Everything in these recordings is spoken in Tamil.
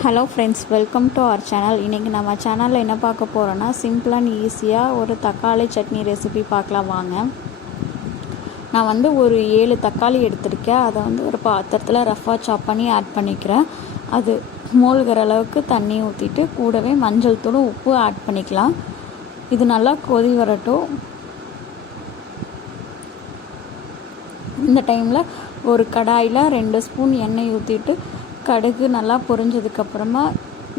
Hello friends, welcome to our channel. இன்றைக்கி நம்ம சேனலில் என்ன பார்க்க போகிறோன்னா, சிம்பிள் அண்ட் ஈஸியாக ஒரு தக்காளி சட்னி ரெசிபி பார்க்கலாம் வாங்க. நான் வந்து ஒரு 7 தக்காளி எடுத்திருக்கேன். அதை வந்து ஒரு பாத்திரத்தில் ரஃபாக சாப் பண்ணி ஆட் பண்ணிக்கிறேன். அது மூழ்கிற அளவுக்கு தண்ணி ஊற்றிட்டு கூடவே மஞ்சள் தூள் உப்பு ஆட் பண்ணிக்கலாம். இது நல்லா கொதி வரட்டும். இந்த டைமில் ஒரு கடாயில் 2 ஸ்பூன் எண்ணெய் ஊற்றிட்டு கடுகு நல்லா பொரிஞ்சதுக்கப்புறமா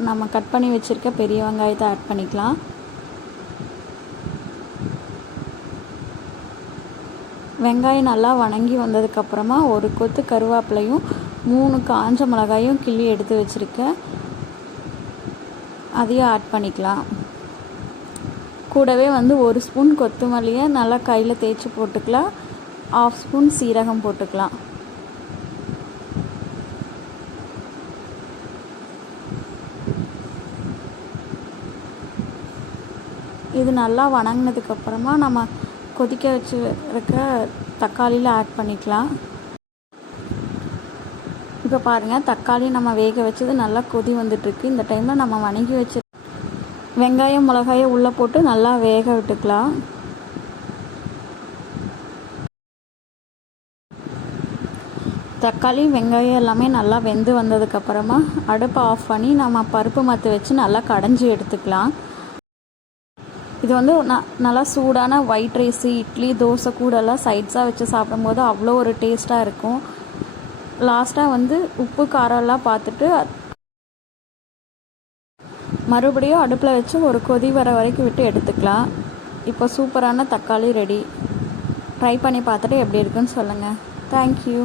நம்ம கட் பண்ணி வச்சுருக்க பெரிய வெங்காயத்தை ஆட் பண்ணிக்கலாம். வெங்காயம் நல்லா வணங்கி வந்ததுக்கப்புறமா ஒரு கொத்து கருவேப்பிலையும் 3 காஞ்ச மிளகாயும் கிள்ளி எடுத்து வச்சுருக்கேன், அதையும் ஆட் பண்ணிக்கலாம். கூடவே வந்து 1 ஸ்பூன் கொத்தமல்லியை நல்லா கையில் தேய்ச்சி போட்டுக்கலாம். 1/2 ஸ்பூன் சீரகம் போட்டுக்கலாம். இது நல்லா வணங்கினதுக்கப்புறமா நம்ம கொதிக்க வச்சுருக்க தக்காளியில் ஆட் பண்ணிக்கலாம். இப்போ பாருங்கள், தக்காளி நம்ம வேக வச்சது நல்லா கொதி வந்துட்டுருக்கு. இந்த டைமில் நம்ம வணங்கி வச்சு வெங்காயம் மிளகாயை உள்ளே போட்டு நல்லா வேக விட்டுக்கலாம். தக்காளி வெங்காயம் எல்லாமே நல்லா வெந்து வந்ததுக்கப்புறமா அடுப்பை ஆஃப் பண்ணி நம்ம பருப்பு மத்து வச்சு நல்லா கடைஞ்சி எடுத்துக்கலாம். இது வந்து நல்லா சூடான ஒயிட் ரைஸு, இட்லி, தோசை கூடலாம் சைட்ஸாக வச்சு சாப்பிடும்போது அவ்வளோ ஒரு டேஸ்ட்டாக இருக்கும். லாஸ்ட்டாக வந்து உப்பு காரம்லாம் பார்த்துட்டு மறுபடியும் அடுப்பில் வச்சு ஒரு கொதி வர வரைக்கும் விட்டு எடுத்துக்கலாம். இப்போ சூப்பரான தக்காளி ரெடி. ட்ரை பண்ணி பார்த்துட்டு எப்படி இருக்குன்னு சொல்லுங்கள். தேங்க்யூ.